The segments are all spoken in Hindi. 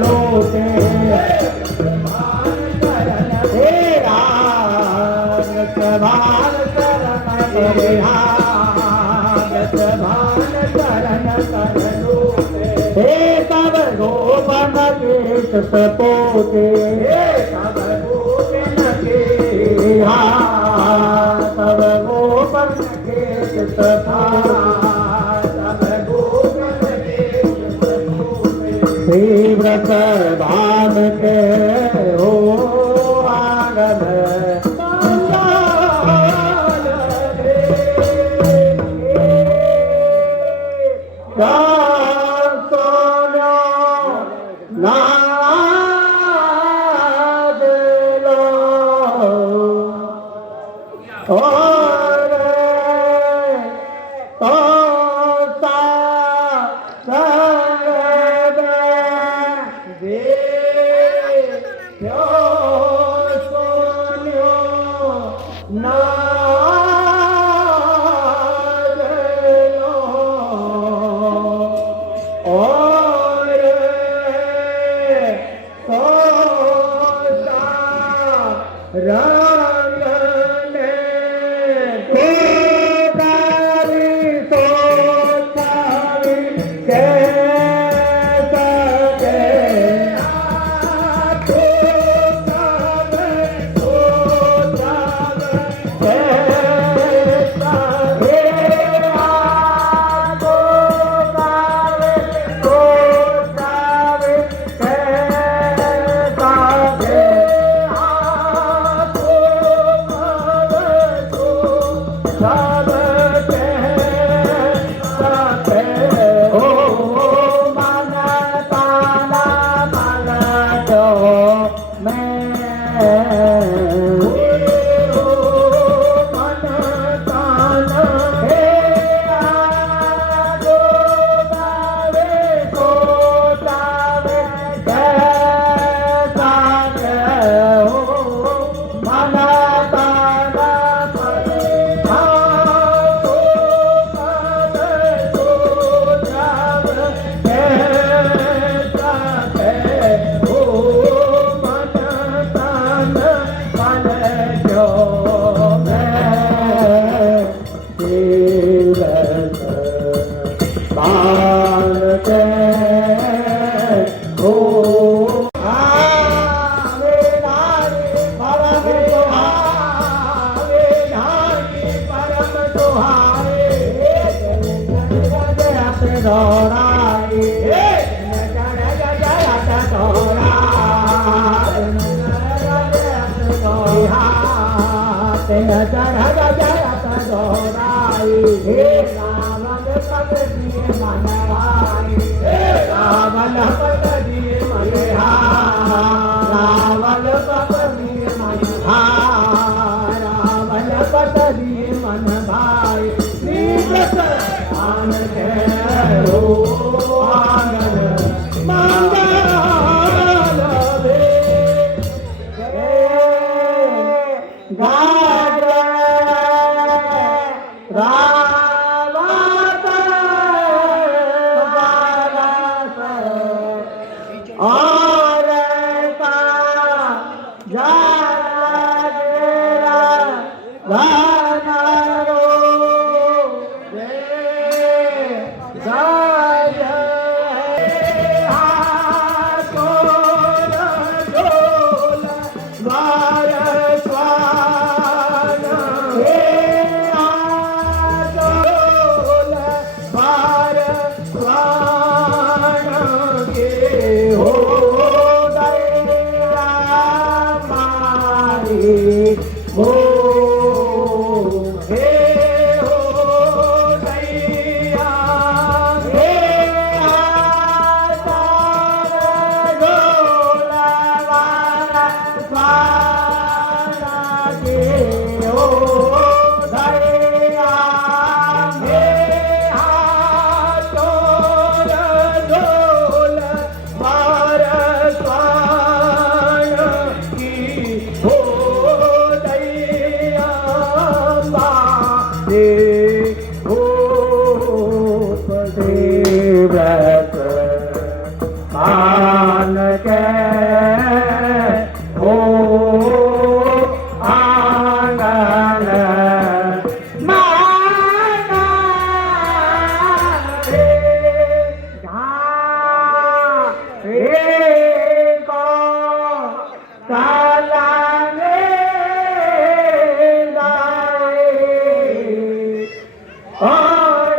लोटे हे राम भान शरण भान शरण कर लोटे हे तब गोपन केश सपोते हे तब गोपन केश तब गोपन केश सपोते व्रत भान के हो आंगन व्रत बन के हो आंगन माना रे को चलाने और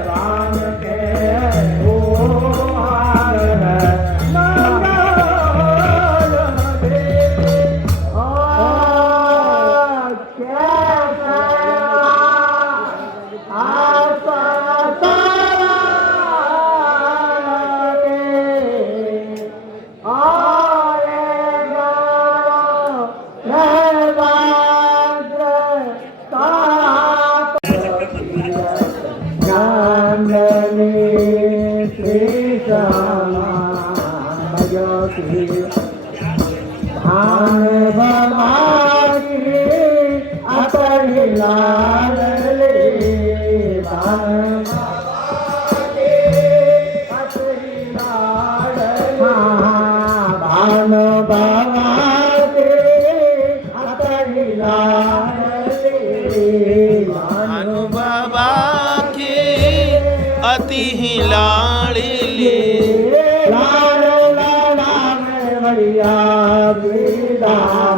राम के हो अति ही लाड़ली भैया भैया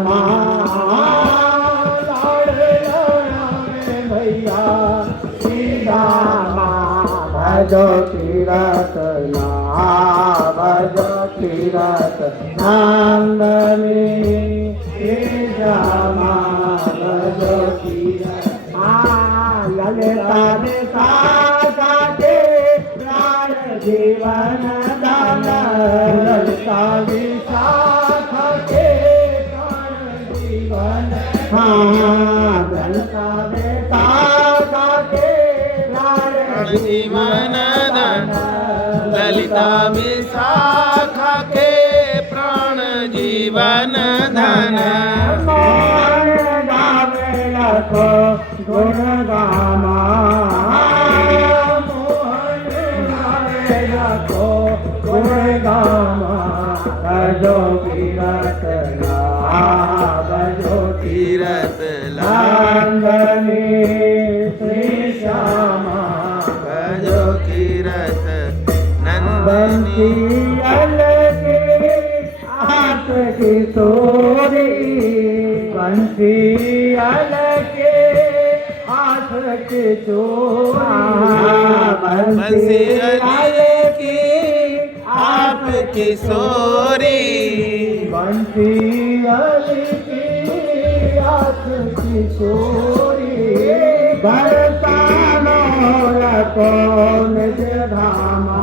भजो तीरथ भजो तीरथ नांदनी भजो तीरथ ललिता ने साथे प्राण जीवन दान ललिता विशाखा के प्राण जीवन ललिता विशाखा के प्राण जीवन धन ललिता विशाखा के प्राण जीवन धन गुण गामा गुण गामा भजो तीरथ भजो तीरथ लांगनी श्री श्यामा भजो तीरथ बंसी अलगे हाथ की तोरी बंसी अलगे हाथ की चोरी बंसी अलगे हाथ किशोरी बंसी अली की आस किशोरी बरसानो कौन से धामा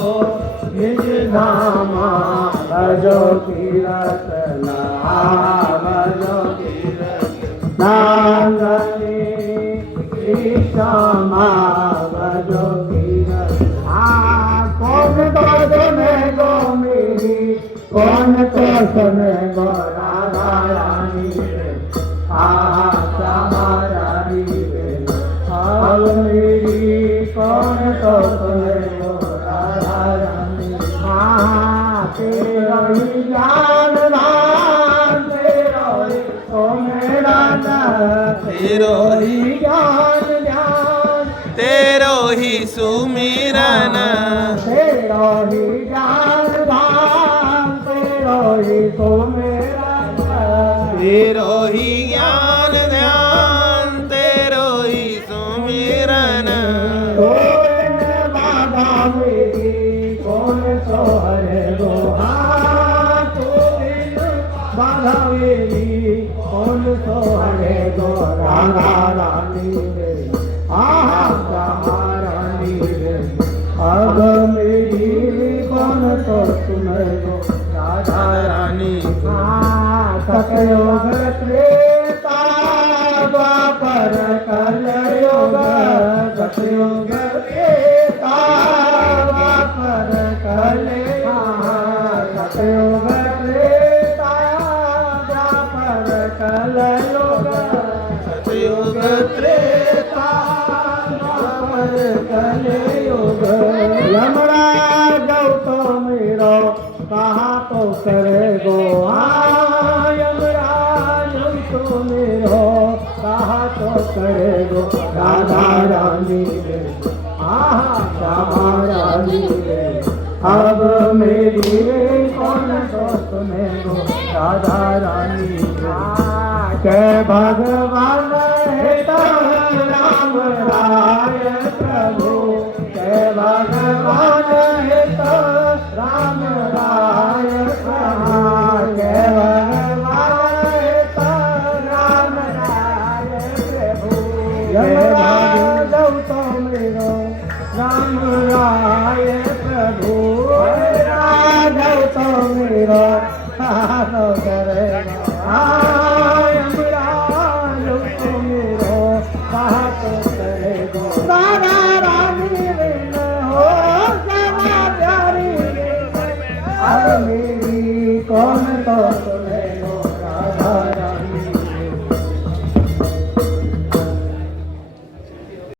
को निज धामा भजो कीरत भजो नांगनी श्यामा भजो कीरत कौन तो सुने गो मेरी कौन तो सुने गो राधा रानी श्यामा रानी मेरी कौन तो सुने गो राधा रानी तेरा ही ज्ञान दान तेरा ही ओ मेरा तेरो ही ज्ञान ध्यान तेरो ही सुमिरन तेरा ही ज्ञान दान तेरा ही तो मेरा तेरो ही ज्ञान ध्यान तेरो ही सुमिरन कौन बाबा मेरी कौन तो हरे गो बाधा मेरी कौन तो हरे गो राधा रानी रे रानी रे अब मेरी कौन तो सुने गो राधा रानी सतयोग त्रेता द्वापर कलयोग सतयोग त्रेता द्वापर कलयोग सतयोग त्रेता द्वापर कलयोग सतयुग त्रेता द्वापर कलयोग यमरा गौतम मेरा कहाँ तो करे गो यमराज तो मेरो कहाँ तो करे गो राधा रानी रे श्यामा रानी रे अब मेरी कौन तो सुने गो राधा रानी के भगवान है तो राम राय प्रभु के भगवान है तो राम राय के भगवान है तो राम राय प्रभु यमराज तो मेरो राम राय प्रभु राघव तो मेरो हारो करेगा यमराज तो मेरो हारो करेगा राधा रानी बिन हो श्यामा प्यारी अब मेरी कौन तो